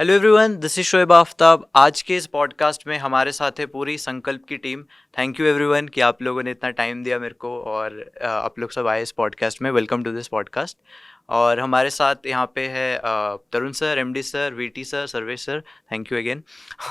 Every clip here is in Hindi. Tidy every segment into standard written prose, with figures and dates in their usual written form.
Hello everyone, this is Shoaib Aftab. आज के इस पॉडकास्ट में हमारे साथ है पूरी संकल्प की टीम। थैंक यू एवरीवन कि आप लोगों ने इतना टाइम दिया मेरे को और आप लोग सब आए इस पॉडकास्ट में। Welcome to this podcast. और हमारे साथ यहाँ पे है Tarun sir, MD sir, VT sir, Sarvesh sir. Thank you again.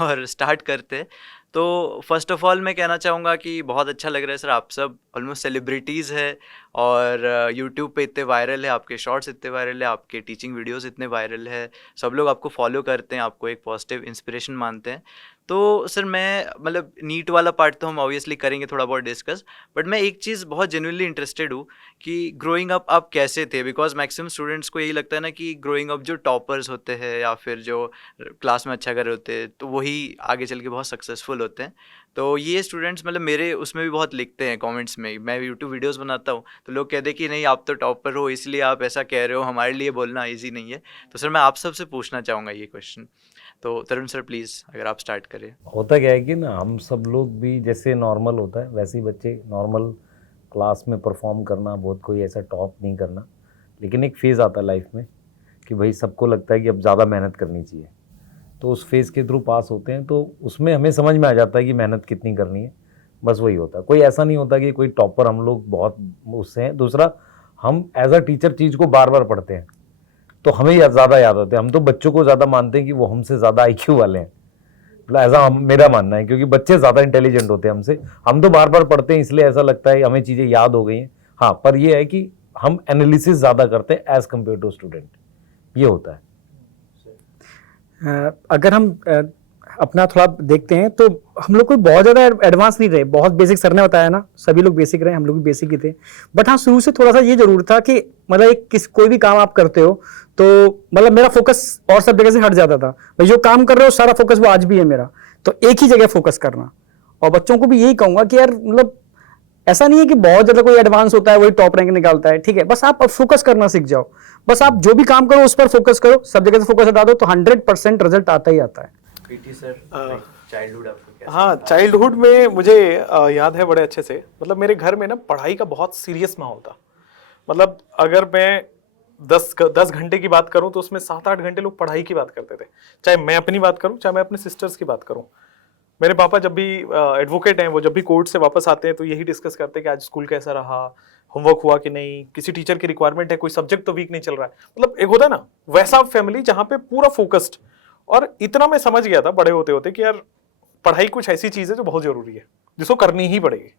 और स्टार्ट करते हैं। तो फर्स्ट ऑफ ऑल मैं कहना चाहूँगा कि बहुत अच्छा लग रहा है सर, आप सब ऑलमोस्ट सेलिब्रिटीज़ है और यूट्यूब पे इतने वायरल है, आपके शॉर्ट्स इतने वायरल है, आपके टीचिंग वीडियोस इतने वायरल है, सब लोग आपको फॉलो करते हैं, आपको एक पॉजिटिव इंस्पिरेशन मानते हैं। तो सर मैं मतलब नीट वाला पार्ट तो हम ऑब्वियसली करेंगे थोड़ा बहुत डिस्कस, बट मैं एक चीज़ बहुत जेन्युइनली इंटरेस्टेड हूँ कि ग्रोइंग अप आप कैसे थे। बिकॉज मैक्सिमम स्टूडेंट्स को यही लगता है ना कि ग्रोइंग अप जो टॉपर्स होते हैं या फिर जो क्लास में अच्छा कर रहे होते हैं तो वही आगे चल के बहुत सक्सेसफुल होते हैं। तो ये स्टूडेंट्स मतलब मेरे उसमें भी बहुत लिखते हैं कमेंट्स में। मैं यूट्यूब वीडियोस बनाता हूँ तो लोग कहते हैं कि नहीं आप तो टॉपर हो इसलिए आप ऐसा कह रहे हो, हमारे लिए बोलना ईजी नहीं है। तो सर मैं आप सबसे पूछना चाहूँगा ये क्वेश्चन। तो तरुण सर प्लीज़ अगर आप स्टार्ट करें। होता क्या है कि ना हम सब लोग भी जैसे नॉर्मल होता है वैसे ही बच्चे नॉर्मल क्लास में परफॉर्म करना, बहुत कोई ऐसा टॉप नहीं करना। लेकिन एक फेज़ आता है लाइफ में कि भाई सबको लगता है कि अब ज़्यादा मेहनत करनी चाहिए, तो उस फेज़ के थ्रू पास होते हैं। तो उसमें हमें समझ में आ जाता है कि मेहनत कितनी करनी है। बस वही होता है, कोई ऐसा नहीं होता कि कोई टॉपर हम लोग बहुत उससे हैं। दूसरा, हम एज अ टीचर चीज़ को बार बार पढ़ते हैं तो हमें ज़्यादा याद होते हैं। हम तो बच्चों को ज़्यादा मानते हैं कि वो हमसे ज़्यादा आईक्यू वाले हैं, ऐसा मेरा मानना है, क्योंकि बच्चे ज़्यादा इंटेलिजेंट होते हैं हमसे। हम तो बार बार पढ़ते हैं इसलिए ऐसा लगता है हमें चीज़ें याद हो गई हैं। हाँ, पर ये है कि हम एनालिसिस ज़्यादा करते हैं एज कम्पेयर टू स्टूडेंट, ये होता है। अगर हम अपना थोड़ा देखते हैं तो हम लोग कोई बहुत ज़्यादा एडवांस नहीं रहे, बहुत बेसिक सर ने बताया ना, सभी लोग बेसिक रहे, हम लोग भी बेसिक ही थे। बट हाँ, शुरू से थोड़ा सा ये जरूर था कि मतलब एक कोई भी काम आप करते हो तो मतलब मेरा फोकस और सब जगह से हट जाता था। भाई जो काम कर रहे हो सारा फोकस वो आज भी है मेरा, तो एक ही जगह फोकस करना। और बच्चों को भी यही कहूंगा कि यार मतलब ऐसा नहीं है कि बहुत ज्यादा कोई एडवांस होता है वही टॉप रैंक निकालता है, ठीक है, बस आप फोकस करना सीख जाओ। बस आप जो भी काम करो उस पर फोकस करो, सब जगह से फोकस हटा दो तो 100% रिजल्ट आता ही आता है। पीटी सर, चाइल्डहुड आपको कैसा हाँ, था? चाइल्डहुड में मुझे याद है बड़े अच्छे से। मतलब मेरे घर में ना पढ़ाई का बहुत सीरियस माहौल था। मतलब अगर मैं 10 घंटे की बात करूं तो उसमें 7-8 घंटे लोग पढ़ाई की बात करते थे। चाहे मैं अपनी बात करूं, चाहे मैं अपने सिस्टर्स की बात करूं। मेरे पापा जब भी एडवोकेट हैं, वो जब भी कोर्ट से वापस आते हैं तो यही डिस्कस करते हैं कि आज स्कूल कैसा रहा, होमवर्क हुआ कि नहीं, किसी टीचर की रिक्वायरमेंट है, कोई सब्जेक्ट तो वीक नहीं चल रहा है। मतलब एक होता है ना वैसा फैमिली जहाँ पे पूरा फोकस्ड। और इतना मैं समझ गया था बड़े होते होते कि यार पढ़ाई कुछ ऐसी चीज है जो बहुत जरूरी है, जिसको करनी ही पड़ेगी।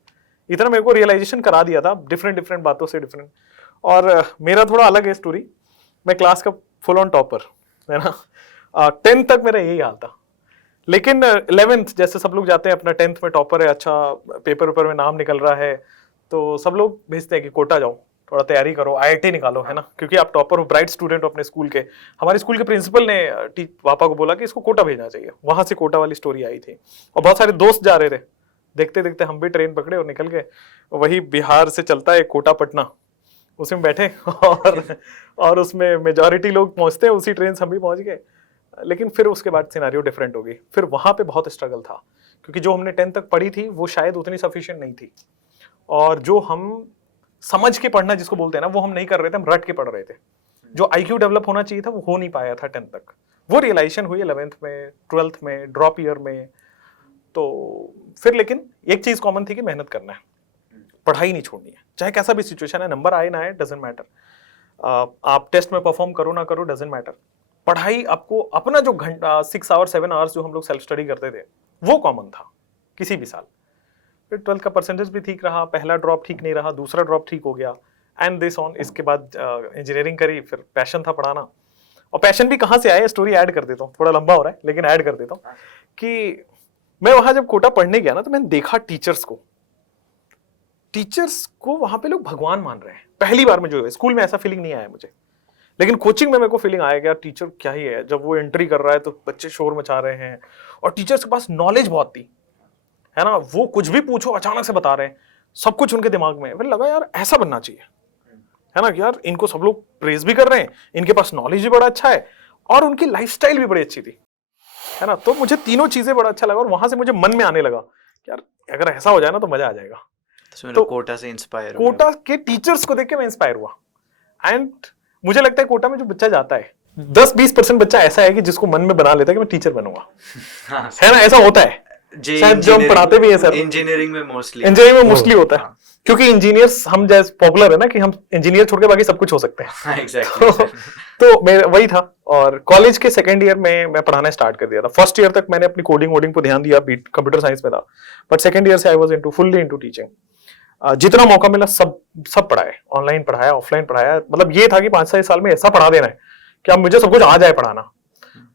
इतना मेरे को रियलाइजेशन करा दिया था डिफरेंट डिफरेंट बातों से डिफरेंट। और मेरा थोड़ा अलग है स्टोरी। मैं क्लास का फुल ऑन टॉपर है ना। 10th तक मेरा यही हाल था। लेकिन 11th जैसे सब लोग जाते हैं अपना, 10th में टॉपर है, अच्छा पेपर वेपर में नाम निकल रहा है, तो सब लोग भेजते हैं कि कोटा जाओ, थोड़ा तैयारी करो, आईआईटी निकालो, है ना, क्योंकि आप टॉपर हो, ब्राइट स्टूडेंट हो अपने स्कूल के। हमारे स्कूल के प्रिंसिपल ने पापा को बोला कि इसको कोटा भेजना चाहिए। वहां से कोटा वाली स्टोरी आई थी और बहुत सारे दोस्त जा रहे थे। देखते देखते हम भी ट्रेन पकड़े और निकल गए। वही बिहार से चलता है कोटा पटना, उसमें बैठे और उसमें मेजॉरिटी लोग पहुंचते हैं, उसी ट्रेन से हम भी पहुंच गए। लेकिन फिर उसके बाद सिनेरियो डिफरेंट हो गई। फिर वहां पे बहुत स्ट्रगल था, क्योंकि जो हमने 10th तक पढ़ी थी वो शायद उतनी सफिशिएंट नहीं थी। और जो हम समझ के पढ़ना जिसको बोलते हैं ना, वो हम नहीं कर रहे थे, हम रट के पढ़ रहे थे। जो आईक्यू डेवलप होना चाहिए था वो हो नहीं पाया था 10th तक। वो रियलाइजेशन हुई 11th में, 12th में, ड्रॉप ईयर में। तो फिर लेकिन एक चीज कॉमन थी कि मेहनत करना है, पढ़ाई नहीं छोड़नी है, चाहे कैसा भी सिचुएशन है, नंबर आए ना आए डजेंट मैटर। आप टेस्ट में परफॉर्म करो ना करो डजेंट मैटर। पढ़ाई आपको अपना जो घंटा 6 आवर्स 7 आवर्स जो हम लोग सेल्फ स्टडी करते थे वो कॉमन था किसी भी साल। फिर 12th का परसेंटेज भी ठीक रहा, पहला ड्रॉप ठीक नहीं रहा, दूसरा ड्रॉप ठीक हो गया, एंड दिस ऑन। इसके बाद इंजीनियरिंग करी, फिर पैशन था पढ़ाना। और पैशन भी कहाँ से आया, स्टोरी ऐड कर देता हूँ, थोड़ा लंबा हो रहा है लेकिन ऐड कर देता हूँ कि मैं वहां जब कोटा पढ़ने गया ना तो मैंने देखा टीचर्स को वहां पे लोग भगवान मान रहे हैं। पहली बार में जो है, स्कूल में ऐसा फीलिंग नहीं आया मुझे, लेकिन कोचिंग में मेरे को फीलिंग आया कि टीचर क्या ही है। जब वो एंट्री कर रहा है तो बच्चे शोर मचा रहे हैं और टीचर्स के पास नॉलेज बहुत थी, है ना। वो कुछ भी पूछो अचानक से बता रहे हैं, सब कुछ उनके दिमाग में। फिर लगा यार ऐसा बनना चाहिए, है ना, कि यार इनको सब लोग प्रेज भी कर रहे हैं, इनके पास नॉलेज भी बड़ा अच्छा है और उनकी लाइफस्टाइल भी बड़ी अच्छी थी, है ना। तो मुझे तीनों चीजें बड़ा अच्छा लगा और वहां से मुझे मन में आने लगा कि यार अगर ऐसा हो जाए ना तो मजा आ जाएगा। तो कोटा से इंस्पायर कोटा के टीचर्स को देख के मैं इंस्पायर हुआ। एंड मुझे लगता है कोटा में जो बच्चा जाता है 10-20% बच्चा ऐसा है कि जिसको मन में बना लेता है कि मैं टीचर बनूंगा, हाँ, है ना, ऐसा होता है। शायद जो हम पढ़ाते भी है सर, इंजीनियरिंग में मोस्टली होता है, क्योंकि इंजीनियर्स हम जैसे पॉपुलर है ना कि हम इंजीनियर छोड़ के बाकी सब कुछ हो सकते हैं। एग्जैक्टली। तो मैं वही था। और कॉलेज के सेकंड ईयर में मैं पढ़ाना स्टार्ट कर दिया था। फर्स्ट ईयर तक मैंने अपनी कोडिंग वोडिंग पर ध्यान दिया, कंप्यूटर साइंस में था, बट सेकंड ईयर से I was fully into teaching. जितना मौका मिला सब पढ़ाया, ऑनलाइन पढ़ाया, ऑफलाइन पढ़ाया। मतलब ये था कि 5-6 साल में ऐसा पढ़ा देना है कि अब मुझे सब कुछ आ जाए पढ़ाना।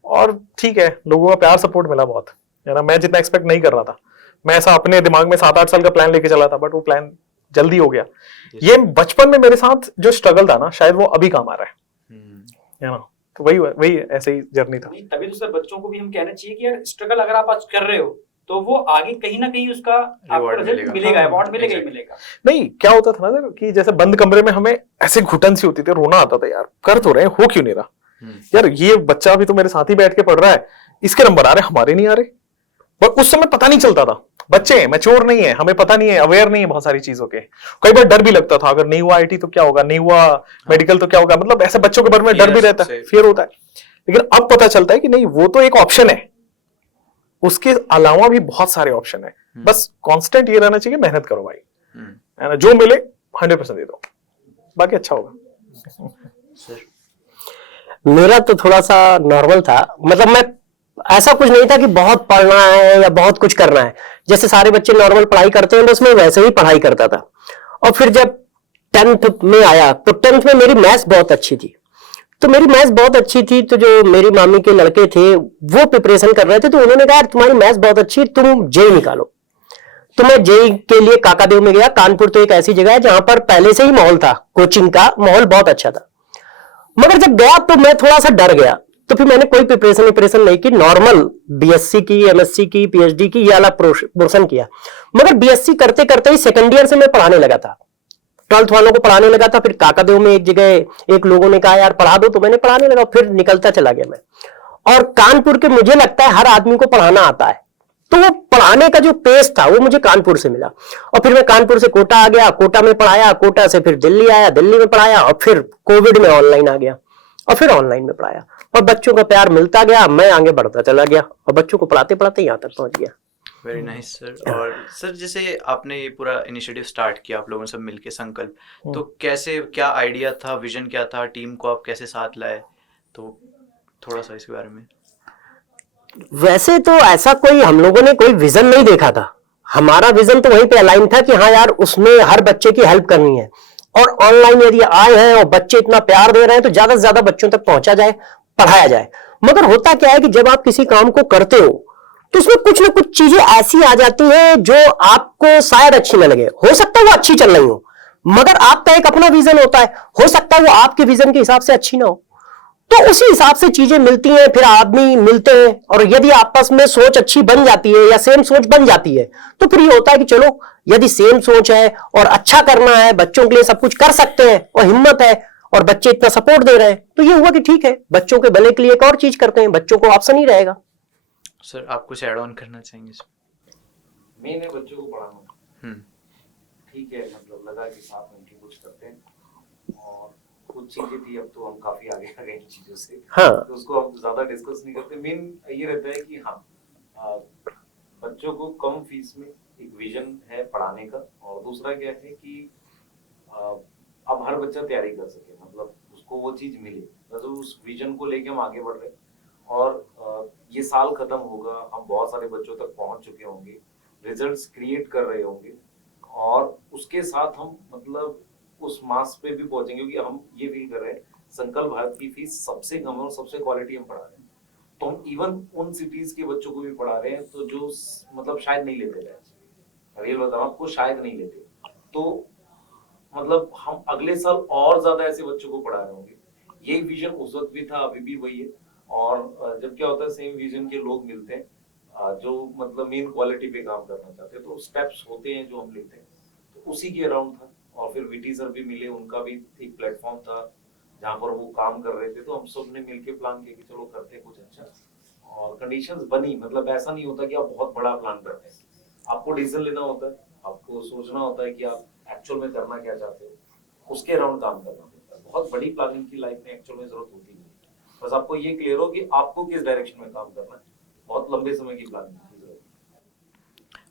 और ठीक है, लोगों का प्यार सपोर्ट मिला बहुत, है ना। मैं जितना एक्सपेक्ट नहीं कर रहा था, मैं ऐसा अपने दिमाग में 7-8 साल का प्लान लेके चला था, बट वो प्लान जल्दी हो गया। ये बचपन में मेरे साथ जो स्ट्रगल था ना, शायद वो अभी काम आ रहा है ना। तो वही ऐसे ही जर्नी था। तभी तो सर बच्चों को भी हम कहना चाहिए कि यार स्ट्रगल अगर आप आज कर रहे हो तो वो आगे कहीं ना कहीं उसका Reward रिजल्ट मिलेगा, अवार्ड मिलेगा ही मिलेगा। नहीं, क्या होता था ना सर कि जैसे बंद कमरे में हमें ऐसे घुटन सी होती थी, रोना आता था, यार कर तो रहे हैं, हो क्यों नहीं रहा। यार ये बच्चा भी तो मेरे साथ ही बैठ के पढ़ रहा है, इसके नंबर आ रहे, हमारे नहीं आ रहे। पर उस समय पता नहीं चलता था, बच्चे हैं, मैच्योर नहीं है, हमें पता नहीं है, अवेयर नहीं है बहुत सारी चीजों के। कई बार डर भी लगता था, अगर नहीं हुआ आईटी तो क्या होगा, नहीं हुआ मेडिकल तो क्या होगा। मतलब ऐसे बच्चों के बारे में डर भी रहता है, फियर होता है। लेकिन अब पता चलता है कि नहीं, वो तो एक ऑप्शन है, उसके अलावा भी बहुत सारे ऑप्शन है। बस कांस्टेंट ये रहना चाहिए, मेहनत करो भाई, है ना, जो मिले 100% दे दो, बाकी अच्छा होगा। मेरा तो थोड़ा सा नॉर्मल था, मतलब मैं ऐसा कुछ नहीं था कि बहुत पढ़ना है या बहुत कुछ करना है। जैसे सारे बच्चे नॉर्मल पढ़ाई करते हैं, बस मैं वैसे ही पढ़ाई करता था। और फिर जब 10th में आया तो 10th में मेरी मैथ्स बहुत अच्छी थी। तो जो मेरी मामी के लड़के थे वो प्रिपरेशन कर रहे थे, तो उन्होंने कहा तुम्हारी मैथ्स बहुत अच्छी है, तुम जेई निकालो। तो मैं जेई के लिए काकादेव में गया। कानपुर तो एक ऐसी जगह है जहां पर पहले से ही माहौल था, कोचिंग का माहौल बहुत अच्छा था। मगर जब गया तो मैं थोड़ा सा डर गया, तो फिर मैंने कोई प्रिपरेशन नहीं की, नॉर्मल बीएससी की, एमएससी की, पीएचडी की, ये वाला पोर्शन किया। मगर बीएससी करते करते ही सेकंड ईयर से मैं पढ़ाने लगा था, 12th वालों को पढ़ाने लगा था। फिर काकादेव में एक जगह एक लोगों ने कहा यार पढ़ा दो, तो मैंने पढ़ाने लगा, फिर निकलता चला गया मैं। और कानपुर के मुझे लगता है हर आदमी को पढ़ाना आता है, तो वो पढ़ाने का जो पेस था वो मुझे कानपुर से मिला। और फिर मैं कानपुर से कोटा आ गया, कोटा में पढ़ाया, कोटा से फिर दिल्ली आया, दिल्ली में पढ़ाया, और फिर कोविड में ऑनलाइन आ गया और फिर ऑनलाइन में पढ़ाया। और बच्चों का प्यार मिलता गया, मैं आगे बढ़ता चला गया और बच्चों को पढ़ाते पढ़ाते यहाँ तक पहुंच गया। Very nice sir. और सर जैसे आपने ये पूरा इनिशिएटिव स्टार्ट किया, आप लोगों सब मिलके संकल्प, तो कैसे, क्या आइडिया था, विजन क्या था, टीम को आप कैसे साथ लाए, तो थोड़ा सा इसके बारे में। वैसे तो ऐसा कोई हम लोगों ने कोई विजन नहीं देखा था। हमारा विजन तो वहीं पे अलाइन था कि हाँ यार उसमें हर बच्चे की हेल्प करनी है, और ऑनलाइन यदि आए हैं और बच्चे इतना प्यार दे रहे हैं तो ज्यादा से ज्यादा बच्चों तक पहुंचा जाए, पढ़ाया जाए। मगर होता क्या है कि जब आप किसी काम को करते हो तो उसमें कुछ ना कुछ चीजें ऐसी आ जाती हैं जो आपको शायद अच्छी न लगे। हो सकता है वो अच्छी चल रही हो, मगर आपका एक अपना विजन होता है, हो सकता है वो आपके विजन के हिसाब से अच्छी ना हो। तो उसी हिसाब से चीजें मिलती हैं, फिर आदमी मिलते हैं, और यदि आपस में सोच अच्छी बन जाती है या सेम सोच बन जाती है तो फिर ये होता है कि चलो यदि सेम सोच है और अच्छा करना है, बच्चों के लिए सब कुछ कर सकते हैं और हिम्मत है और बच्चे इतना सपोर्ट दे रहे हैं, तो ये हुआ कि ठीक है बच्चों के भले के लिए एक और चीज करते हैं, बच्चों को ऑप्शन ही रहेगा। सर आप कुछ ऐड ऑन करना चाहेंगे इसमें? मेन है बच्चों को पढ़ाना। ठीक है, मतलब लगा कि साथ में उनकी कुछ करते हैं, और कुछ चीजें थी, अब तो हम काफी आगे आ गए इन चीजों से। हाँ, तो उसको हम ज्यादा डिस्कस नहीं करते। मेन ये रहता है कि हाँ, बच्चों को कम फीस में एक विजन है पढ़ाने का, और दूसरा क्या है कि अब हर बच्चा तैयारी कर सके, मतलब उसको वो चीज मिले, मतलब उस विजन को लेके हम आगे बढ़ रहे हैं। और ये साल खत्म होगा, हम बहुत सारे बच्चों तक पहुंच चुके होंगे, रिजल्ट्स क्रिएट कर रहे होंगे, और उसके साथ हम मतलब उस मास पे भी पहुंचेंगे, क्योंकि हम ये फील कर रहे हैं संकल्प भारत की फीस सबसे कम है और सबसे क्वालिटी हम पढ़ा रहे हैं। तो हम इवन उन सिटीज के बच्चों को भी पढ़ा रहे हैं तो जो मतलब शायद नहीं लेते थे, रियल बताऊं आपको, शायद नहीं लेते। तो मतलब हम अगले साल और ज्यादा ऐसे बच्चों को पढ़ा रहे होंगे। यही विजन उस वक्त भी था, अभी भी वही है। और जब क्या होता है, सेम विजन के लोग मिलते हैं जो मतलब मेन क्वालिटी पे काम करना चाहते हैं, तो स्टेप्स होते हैं जो हम लेते हैं, तो उसी के अराउंड था। और फिर वीटी सर भी मिले, उनका भी एक प्लेटफॉर्म था जहाँ पर वो काम कर रहे थे, तो हम सब ने मिलकर प्लान किया कि चलो करते हैं कुछ अच्छा, और कंडीशंस बनी। मतलब ऐसा नहीं होता कि आप बहुत बड़ा प्लान करते हैं, आपको डिसीजन लेना होता है, आपको सोचना होता है कि आप एक्चुअल में करना क्या चाहते हो, उसके अराउंड काम करना होता है। बहुत बड़ी प्लानिंग की लाइफ में एक्चुअल में जरूरत होती है। बस आपको ये क्लियर हो कि आपको किस डायरेक्शन में काम करना है, बहुत लंबे समय की प्लानिंग।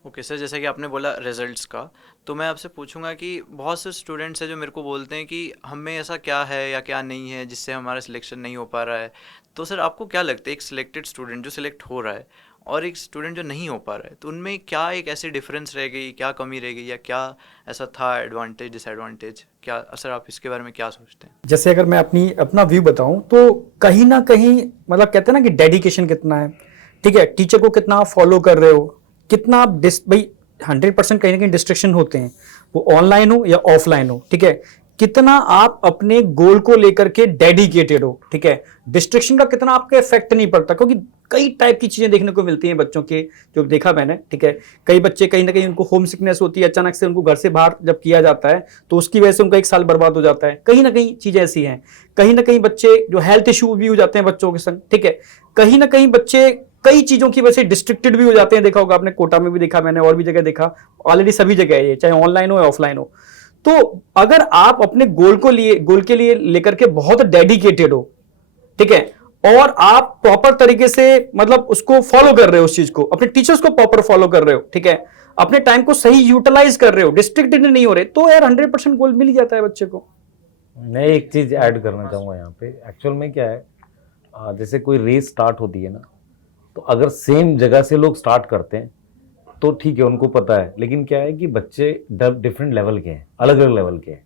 ओके सर, जैसे कि आपने बोला रिजल्ट्स का, तो मैं आपसे पूछूंगा कि बहुत से स्टूडेंट्स हैं जो मेरे को बोलते हैं कि हमें ऐसा क्या है या क्या नहीं है जिससे हमारा सिलेक्शन नहीं हो पा रहा है। तो सर आपको क्या लगता है एक सिलेक्टेड स्टूडेंट जो सिलेक्ट हो रहा है और एक स्टूडेंट जो नहीं हो पा रहा है, तो उनमें क्या एक ऐसी डिफरेंस रह गई, क्या कमी रह गई, या क्या ऐसा था एडवांटेज डिसएडवांटेज, क्या सर आप इसके बारे में क्या सोचते हैं? जैसे अगर मैं अपना व्यू बताऊं तो कहीं ना कहीं मतलब कहते हैं ना कि डेडिकेशन कितना है, ठीक है, टीचर को कितना आप फॉलो कर रहे हो, कितना आप भाई 100% कहीं ना कहीं डिस्ट्रैक्शन होते हैं, वो ऑनलाइन हो या ऑफलाइन हो, ठीक है, कितना आप अपने गोल को लेकर के डेडिकेटेड हो, ठीक है, डिस्ट्रैक्शन का कितना आपका इफेक्ट नहीं पड़ता, क्योंकि कई टाइप की चीजें देखने को मिलती हैं बच्चों के, जो देखा मैंने, ठीक है, कई बच्चे कहीं ना कहीं उनको होम सिकनेस होती है, अचानक से उनको घर से बाहर जब किया जाता है तो उसकी वजह से उनका 1 साल बर्बाद हो जाता है, कहीं ना कहीं चीजें ऐसी हैं, कहीं ना कहीं बच्चे जो हेल्थ इशू भी हो जाते हैं बच्चों के संग, ठीक है, कहीं ना कहीं बच्चे कई चीजों की वजह से डिस्ट्रिक्टेड भी हो जाते हैं, देखा होगा आपने, कोटा में भी देखा मैंने और भी जगह देखा, ऑलरेडी सभी जगह है ये, चाहे ऑनलाइन हो या ऑफलाइन हो। तो अगर आप अपने गोल के लिए लेकर के बहुत डेडिकेटेड हो, ठीक है, और आप प्रॉपर तरीके से मतलब उसको फॉलो कर रहे हो, उस चीज को, अपने टीचर्स को प्रॉपर फॉलो कर रहे हो, ठीक है, अपने टाइम को सही यूटिलाइज कर रहे हो, डिस्ट्रिक्टेड नहीं हो रहे, तो यार 100% गोल मिल ही जाता है बच्चे को। मैं एक चीज ऐड करना चाहूंगा यहाँ पे, एक्चुअल में क्या है, जैसे कोई रेस स्टार्ट होती है ना, तो अगर सेम जगह से लोग स्टार्ट करते हैं तो ठीक है, उनको पता है, लेकिन क्या है कि बच्चे डिफरेंट लेवल के हैं, अलग अलग लेवल के हैं,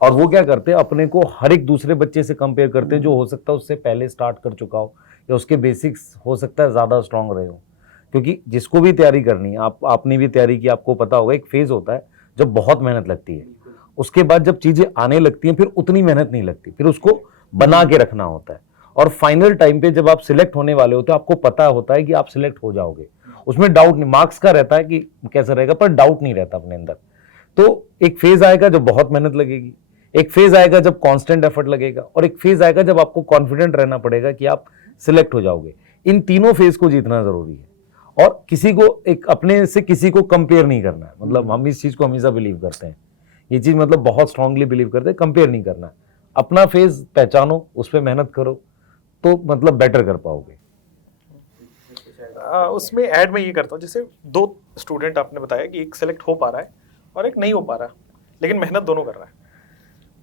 और वो क्या करते हैं, अपने को हर एक दूसरे बच्चे से कंपेयर करते हैं जो हो सकता है उससे पहले स्टार्ट कर चुका हो या उसके बेसिक्स हो सकता है ज़्यादा स्ट्रांग रहे हो। क्योंकि जिसको भी तैयारी करनी है, आपने भी तैयारी की, आपको पता होगा एक फेज़ होता है जब बहुत मेहनत लगती है, उसके बाद जब चीज़ें आने लगती हैं फिर उतनी मेहनत नहीं लगती, फिर उसको बना के रखना होता है, और फाइनल टाइम पे जब आप सिलेक्ट होने वाले होते हो आपको पता होता है कि आप सिलेक्ट हो जाओगे, उसमें डाउट नहीं, मार्क्स का रहता है कि कैसा रहेगा पर डाउट नहीं रहता अपने अंदर। तो एक फेज आएगा जब बहुत मेहनत लगेगी, एक फेज आएगा जब कांस्टेंट एफर्ट लगेगा, और एक फेज आएगा जब आपको कॉन्फिडेंट रहना पड़ेगा कि आप सिलेक्ट हो जाओगे। इन तीनों फेज को जीतना जरूरी है, और किसी को एक अपने से किसी को कंपेयर नहीं करना है, मतलब हम इस चीज को हमेशा बिलीव करते हैं, ये चीज मतलब बहुत स्ट्रांगली बिलीव करते हैं, कंपेयर नहीं करना है, अपना फेज पहचानो, उस पर मेहनत करो तो मतलब बेटर कर पाओगे। उसमें ऐड मैं ये करता हूँ, जैसे 2 स्टूडेंट आपने बताया कि एक सेलेक्ट हो पा रहा है और एक नहीं हो पा रहा है, लेकिन मेहनत दोनों कर रहा है,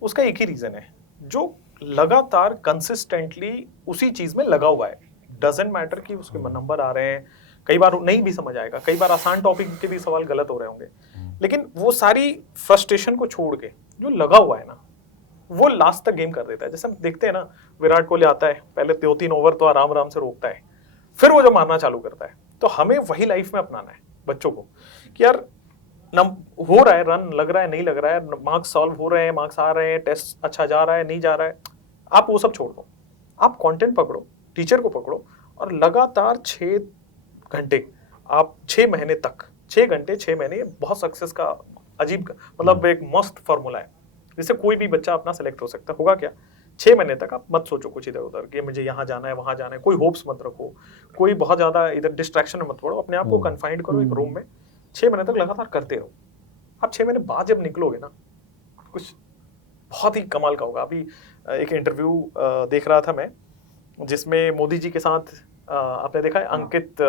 उसका एक ही रीजन है, जो लगातार कंसिस्टेंटली उसी चीज में लगा हुआ है। डजेंट मैटर कि उसके नंबर आ रहे हैं, कई बार नहीं भी समझ आएगा, कई बार आसान टॉपिक के भी सवाल गलत हो रहे होंगे, लेकिन वो सारी फ्रस्ट्रेशन को छोड़ के जो लगा हुआ है ना, वो लास्ट तक गेम कर देता है। जैसे हम देखते हैं ना, विराट कोहली आता है, पहले 2-3 ओवर तो आराम से रोकता है, फिर वो जो मारना चालू करता है। तो हमें वही लाइफ में अपनाना है बच्चों को, कि यार हो रहा है, रन लग रहा है, नहीं लग रहा है, मार्क्स सॉल्व हो रहे हैं, मार्क्स आ रहे हैं, टेस्ट अच्छा जा रहा है, नहीं जा रहा है, आप वो सब छोड़ दो, आप कंटेंट पकड़ो, टीचर को पकड़ो, और लगातार 6 घंटे, आप 6 महीने तक, 6 घंटे 6 महीने, बहुत सक्सेस का अजीब मतलब एक मस्त फॉर्मूला है, जिससे कोई भी बच्चा अपना सेलेक्ट हो सकता है। होगा क्या, 6 महीने तक आप मत सोचो कुछ इधर उधर कि मुझे यहाँ जाना है वहाँ जाना है, कोई होप्स मत रखो, कोई बहुत ज्यादा इधर डिस्ट्रैक्शन में मत पड़ो, अपने आप को कन्फाइंड करो एक रूम में, 6 महीने तक लगातार करते रहो। आप 6 महीने बाद जब निकलोगे ना, कुछ बहुत ही कमाल का होगा। अभी एक इंटरव्यू देख रहा था मैं, जिसमें मोदी जी के साथ आपने देखा है अंकित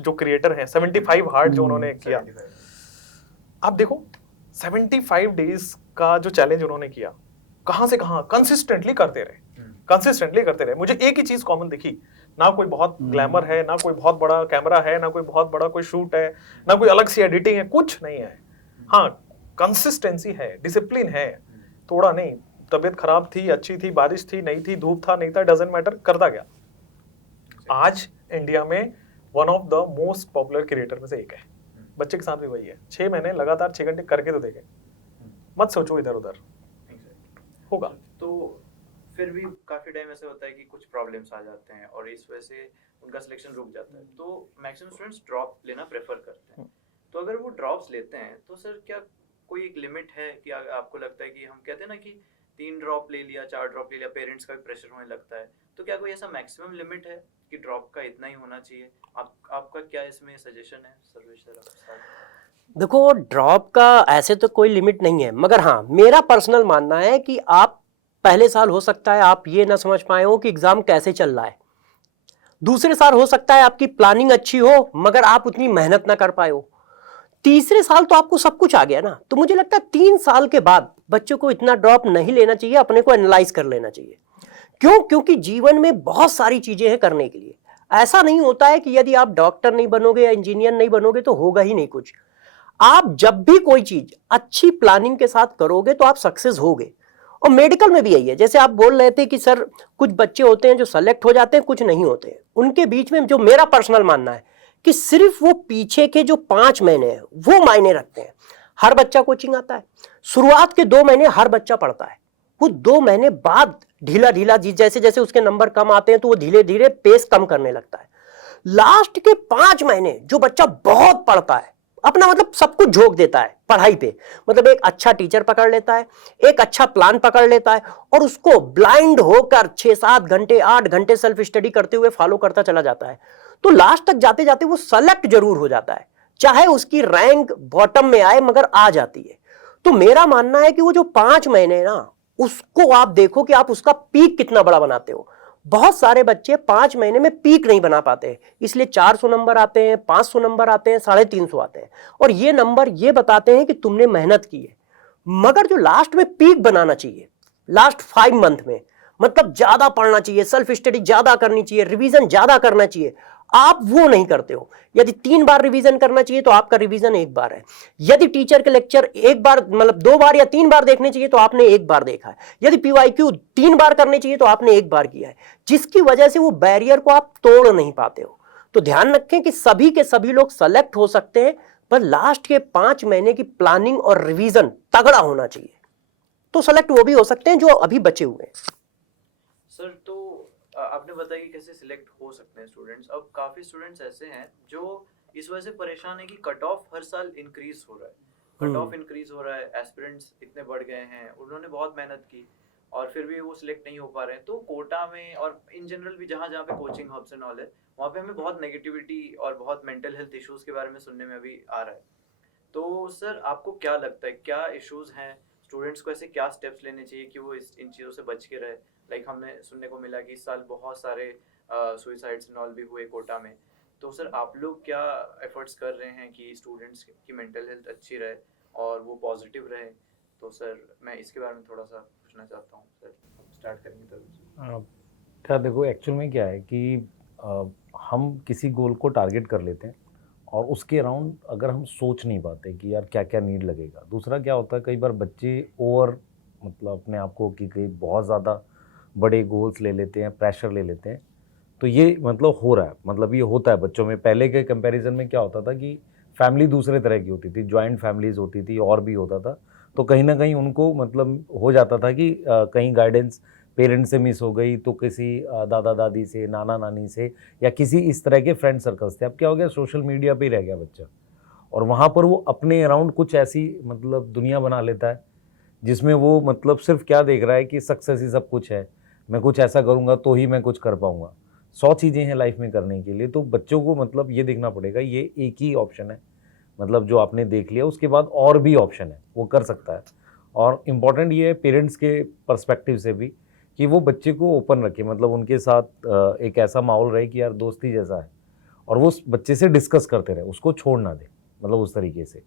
जो क्रिएटर हैं, 75 हार्ड जो उन्होंने किया, आप देखो 75 डेज का जो चैलेंज उन्होंने किया, कहां से कहां कंसिस्टेंटली करते रहे। मुझे एक ही चीज कॉमन दिखी, ना कोई बहुत ग्लैमर है, ना कोई बहुत बड़ा कैमरा है, ना कोई बहुत बड़ा कोई शूट है, ना कोई अलग सी एडिटिंग है, कुछ नहीं है। हाँ, कंसिस्टेंसी है, डिसिप्लिन है, थोड़ा नहीं, तबीयत खराब थी, अच्छी थी, बारिश थी, नहीं थी, धूप था, नहीं था, डजंट मैटर, करता गया। आज इंडिया में one of the most popular creator में से एक है। बच्चे के साथ भी वही है, 6 महीने लगातार 6 घंटे करके तो देखे, मत सोचो इधर उधर होगा। तो फिर भी काफ़ी टाइम ऐसे होता है कि कुछ प्रॉब्लम्स आ जाते हैं और इस वजह से उनका सिलेक्शन रुक जाता है, तो मैक्सिमम स्टूडेंट्स ड्रॉप लेना प्रेफर करते हैं। तो अगर वो ड्रॉप्स लेते हैं तो सर क्या कोई एक लिमिट है कि आपको लगता है कि हम कहते हैं ना कि 3 ड्रॉप ले लिया, 4 ड्रॉप ले लिया, पेरेंट्स का भी प्रेशर होने लगता है, तो क्या कोई ऐसा मैक्सिमम लिमिट है कि ड्रॉप का इतना ही होना चाहिए? आपका क्या इसमें सजेशन है सर्वेश सर? देखो, ड्रॉप का ऐसे तो कोई लिमिट नहीं है, मगर हाँ, मेरा पर्सनल मानना है कि आप पहले साल हो सकता है आप ये ना समझ पाए हो कि एग्जाम कैसे चल रहा है, दूसरे साल हो सकता है आपकी प्लानिंग अच्छी हो मगर आप उतनी मेहनत ना कर पाए हो, तीसरे साल तो आपको सब कुछ आ गया ना। तो मुझे लगता है 3 साल के बाद बच्चों को इतना ड्रॉप नहीं लेना चाहिए, अपने को एनालाइज कर लेना चाहिए। क्यों? क्योंकि जीवन में बहुत सारी चीजें हैं करने के लिए। ऐसा नहीं होता है कि यदि आप डॉक्टर नहीं बनोगे या इंजीनियर नहीं बनोगे तो होगा ही नहीं कुछ। आप जब भी कोई चीज अच्छी प्लानिंग के साथ करोगे तो आप सक्सेस होगे। और मेडिकल में भी यही है, जैसे आप बोल रहे थे कि सर कुछ बच्चे होते हैं जो सेलेक्ट हो जाते हैं, कुछ नहीं होते हैं। उनके बीच में जो मेरा पर्सनल मानना है कि सिर्फ वो पीछे के जो 5 महीने हैं वो मायने रखते हैं। हर बच्चा कोचिंग आता है, शुरुआत के 2 महीने हर बच्चा पढ़ता है, वो 2 महीने बाद ढीला ढीला जैसे जैसे उसके नंबर कम आते हैं तो वो धीरे धीरे पेस कम करने लगता है। लास्ट के 5 महीने जो बच्चा बहुत पढ़ता है, अपना मतलब सब कुछ झोंक देता है पढ़ाई पे, मतलब एक अच्छा टीचर पकड़ लेता है, एक अच्छा प्लान पकड़ लेता है और उसको ब्लाइंड होकर 6-7 घंटे 8 घंटे सेल्फ स्टडी करते हुए फॉलो करता चला जाता है, तो लास्ट तक जाते जाते वो सेलेक्ट जरूर हो जाता है, चाहे उसकी रैंक बॉटम में आए मगर आ जाती है। तो मेरा मानना है कि वो जो 5 महीने ना, उसको आप देखो कि आप उसका पीक कितना बड़ा बनाते हो। बहुत सारे बच्चे 5 महीने में पीक नहीं बना पाते, इसलिए 400 नंबर आते हैं, 500 नंबर आते हैं, 350 आते हैं, और ये नंबर ये बताते हैं कि तुमने मेहनत की है। मगर जो लास्ट में पीक बनाना चाहिए, लास्ट 5 मंथ में, मतलब ज्यादा पढ़ना चाहिए, सेल्फ स्टडी ज्यादा करनी चाहिए, रिवीजन ज्यादा करना चाहिए, आप वो नहीं करते हो। यदि 3 बार रिवीजन करना चाहिए तो आपका रिवीजन 1 बार है। यदि टीचर के लेक्चर 1 बार मतलब 2 बार या 3 बार देखने चाहिए तो आपने 1 बार देखा है। यदि पीवाईक्यू 3 बार करने चाहिए तो आपने 1 बार किया है, जिसकी वजह से वो बैरियर को आप तोड़ नहीं पाते हो। तो ध्यान रखें कि सभी के सभी लोग सेलेक्ट हो सकते हैं, पर लास्ट के 5 महीने की प्लानिंग और रिवीजन तगड़ा होना चाहिए, तो सेलेक्ट वो भी हो सकते हैं जो अभी बचे हुए हैं। सर तो आपने बताया कि कैसे सिलेक्ट हो सकते हैं स्टूडेंट्स। अब काफ़ी स्टूडेंट्स ऐसे हैं जो इस वजह से परेशान है कि कट ऑफ हर साल इंक्रीज हो रहा है, कट ऑफ इंक्रीज हो रहा है, एस्पिरेंट्स इतने बढ़ गए हैं, उन्होंने बहुत मेहनत की और फिर भी वो सिलेक्ट नहीं हो पा रहे हैं। तो कोटा में और इन जनरल भी जहाँ जहाँ पे कोचिंग हब्स एंड ऑल है, वहाँ पे हमें बहुत नेगेटिविटी और बहुत मेंटल हेल्थ इश्यूज के बारे में सुनने में भी आ रहा है। तो सर आपको क्या लगता है, क्या इश्यूज हैं, स्टूडेंट्स को ऐसे क्या स्टेप्स लेने चाहिए कि वो इन चीज़ों से बच के रहे? लाइक हमने सुनने को मिला कि इस साल बहुत सारे सुइसाइड्स एंड ऑल भी हुए कोटा में। तो सर आप लोग क्या एफर्ट्स कर रहे हैं कि स्टूडेंट्स की मेंटल हेल्थ अच्छी रहे और वो पॉजिटिव रहे? तो सर मैं इसके बारे में थोड़ा सा पूछना चाहता हूँ। सर स्टार्ट करेंगे तब। क्या देखो, एक्चुअल में क्या है कि हम किसी गोल को टारगेट कर लेते हैं और उसके अराउंड अगर हम सोच नहीं पाते कि यार क्या क्या नीड लगेगा। दूसरा क्या होता है, कई बार बच्चे ओवर मतलब अपने आप को कि कई बहुत ज़्यादा बड़े गोल्स ले लेते हैं, प्रेशर ले लेते हैं। तो ये मतलब हो रहा है, मतलब ये होता है बच्चों में। पहले के कंपैरिजन में क्या होता था कि फैमिली दूसरे तरह की होती थी, जॉइंट फैमिलीज होती थी और भी होता था, तो कहीं ना कहीं उनको मतलब हो जाता था कि कहीं गाइडेंस पेरेंट्स से मिस हो गई तो किसी दादा दादी से, नाना नानी से, या किसी इस तरह के फ्रेंड सर्कल्स थे। अब क्या हो गया, सोशल मीडिया पे ही रह गया बच्चा और वहाँ पर वो अपने अराउंड कुछ ऐसी मतलब दुनिया बना लेता है जिसमें वो मतलब सिर्फ क्या देख रहा है कि सक्सेस ही सब कुछ है, मैं कुछ ऐसा करूँगा तो ही मैं कुछ कर पाऊँगा। 100 चीज़ें हैं लाइफ में करने के लिए, तो बच्चों को मतलब ये देखना पड़ेगा ये एक ही ऑप्शन है, मतलब जो आपने देख लिया उसके बाद और भी ऑप्शन है, वो कर सकता है। और इम्पॉर्टेंट ये है पेरेंट्स के पर्सपेक्टिव से भी कि वो बच्चे को ओपन रखे, मतलब उनके साथ एक ऐसा माहौल रहे कि यार दोस्ती जैसा है और वो बच्चे से डिस्कस करते रहे, उसको छोड़ ना दे, मतलब उस तरीके से।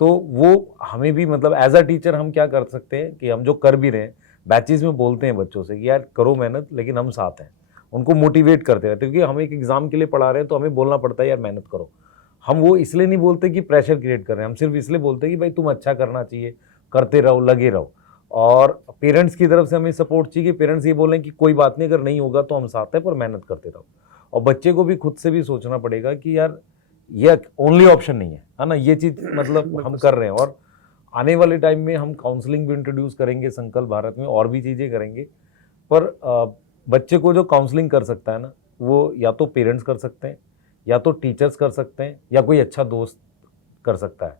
तो वो हमें भी मतलब एज अ टीचर हम क्या कर सकते हैं कि हम जो कर भी रहे हैं, बैचेज में बोलते हैं बच्चों से कि यार करो मेहनत, लेकिन हम साथ हैं, उनको मोटिवेट करते रहते हैं। क्योंकि हम एक एग्ज़ाम के लिए पढ़ा रहे हैं तो हमें बोलना पड़ता है यार मेहनत करो। हम वो इसलिए नहीं बोलते कि प्रेशर क्रिएट कर रहे हैं, हम सिर्फ इसलिए बोलते हैं कि भाई तुम अच्छा करना चाहिए, करते रहो, लगे रहो। और पेरेंट्स की तरफ से हमें सपोर्ट चाहिए कि पेरेंट्स ये बोलें कि कोई बात नहीं, अगर नहीं होगा तो हम साथ हैं, पर मेहनत करते रहो। और बच्चे को भी खुद से भी सोचना पड़ेगा कि यार ये ओनली ऑप्शन नहीं है ना, ये चीज़ मतलब हम कर रहे हैं। और आने वाले टाइम में हम काउंसलिंग भी इंट्रोड्यूस करेंगे संकल्प भारत में, और भी चीज़ें करेंगे। पर बच्चे को जो काउंसलिंग कर सकता है ना, वो या तो पेरेंट्स कर सकते हैं, या तो टीचर्स कर सकते हैं, या कोई अच्छा दोस्त कर सकता है।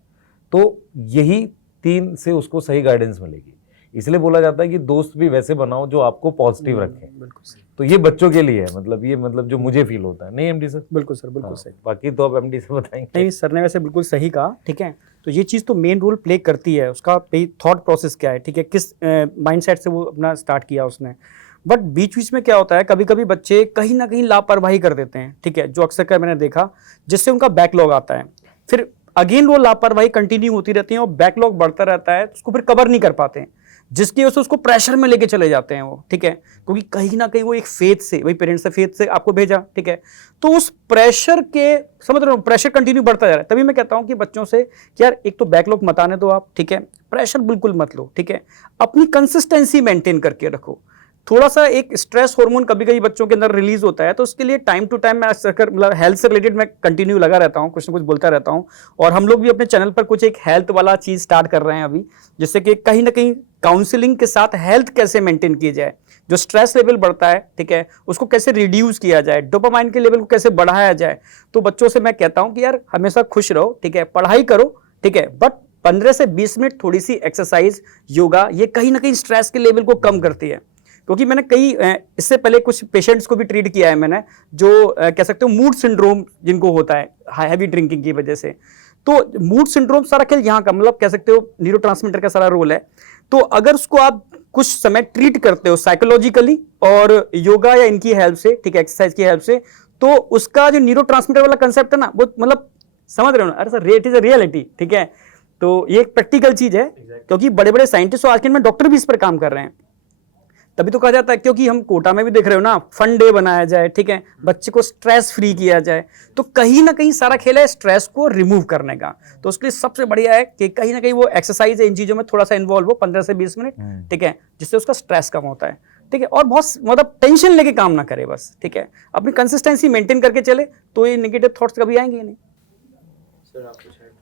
तो यही 3 से उसको सही गाइडेंस मिलेगी। इसलिए बोला जाता है कि दोस्त भी वैसे बनाओ जो आपको पॉजिटिव रखे। बिल्कुल सही, तो ये बच्चों के लिए है, मतलब ये मतलब जो मुझे फील होता है। नहीं एमडी सर? बिल्कुल सर, बिल्कुल हाँ, सही। बाकी तो अब एमडी से बताएंगे। नहीं, सर ने वैसे बिल्कुल सही कहा, ठीक है। तो ये चीज़ तो मेन रोल प्ले करती है, उसका थॉट प्रोसेस क्या है, ठीक है, किस माइंडसेट से वो अपना स्टार्ट किया उसने। बट बीच बीच में क्या होता है, कभी कभी बच्चे कहीं ना कहीं लापरवाही कर देते हैं, ठीक है, जो अक्सर कर मैंने देखा, जिससे उनका बैकलॉग आता है। फिर अगेन वो लापरवाही कंटिन्यू होती रहती है और बैकलॉग बढ़ता रहता है, उसको फिर कवर नहीं कर पाते हैं, जिसकी वजह से उसको प्रेशर में लेके चले जाते हैं वो, ठीक है, क्योंकि कहीं ना कहीं वो एक फेथ से, वही पेरेंट्स से फेथ से आपको भेजा, ठीक है, तो उस प्रेशर के, समझ रहे हो, प्रेशर कंटिन्यू बढ़ता जा रहा है। तभी मैं कहता हूं कि बच्चों से कि यार एक तो बैकलॉग मत आने दो आप, ठीक है, प्रेशर बिल्कुल मत लो, ठीक है, अपनी कंसिस्टेंसी मेंटेन करके रखो। थोड़ा सा एक स्ट्रेस हार्मोन कभी कभी बच्चों के अंदर रिलीज होता है, तो उसके लिए टाइम टू टाइम मैं मतलब हेल्थ से रिलेटेड मैं कंटिन्यू लगा रहता हूँ, कुछ ना कुछ बोलता रहता हूँ। और हम लोग भी अपने चैनल पर कुछ एक हेल्थ वाला चीज स्टार्ट कर रहे हैं अभी, जिससे कि कहीं ना कहीं काउंसलिंग के साथ हेल्थ कैसे मेंटेन की जाए, जो स्ट्रेस लेवल बढ़ता है, ठीक है, उसको कैसे रिड्यूस किया जाए, डोपामाइन के लेवल को कैसे बढ़ाया जाए। तो बच्चों से मैं कहता हूं कि यार हमेशा खुश रहो, ठीक है, पढ़ाई करो, ठीक है, बट 15 से 20 मिनट थोड़ी सी एक्सरसाइज, योगा, ये कहीं ना कहीं स्ट्रेस के लेवल को कम करती है। क्योंकि मैंने कई इससे पहले कुछ पेशेंट्स को भी ट्रीट किया है मैंने, जो कह सकते हो मूड सिंड्रोम जिनको होता है हैवी ड्रिंकिंग की वजह से। तो मूड सिंड्रोम सारा खेल यहाँ का, मतलब कह सकते हो न्यूरोट्रांसमीटर का सारा रोल है। तो अगर उसको आप कुछ समय ट्रीट करते हो साइकोलॉजिकली और योगा या इनकी हेल्प से, ठीक है, एक्सरसाइज की हेल्प से, तो उसका जो न्यूरोट्रांसमीटर वाला कंसेप्ट है ना, वो मतलब समझ रहे हो ना, अरे sir it is a reality, ठीक है। तो ये एक प्रैक्टिकल चीज है, क्योंकि बड़े बड़े साइंटिस्ट और आज के में डॉक्टर भी इस पर काम कर रहे हैं। तभी तो कहा जाता है, क्योंकि हम कोटा में भी देख रहे हो ना, फन डे बनाया जाए, ठीक है, बच्चे को स्ट्रेस फ्री किया जाए। तो कहीं ना कहीं सारा खेल है स्ट्रेस को रिमूव करने का। तो उसके लिए सबसे बढ़िया है कि कहीं ना कहीं वो एक्सरसाइज है, इन चीजों में थोड़ा सा इन्वॉल्व हो 15 से 20 मिनट, ठीक है, जिससे उसका स्ट्रेस कम होता है, ठीक है, और बहुत मतलब टेंशन लेके काम ना करे बस, ठीक है, अपनी कंसिस्टेंसी मेंटेन करके चले, तो ये नेगेटिव थॉट्स कभी आएंगे नहीं।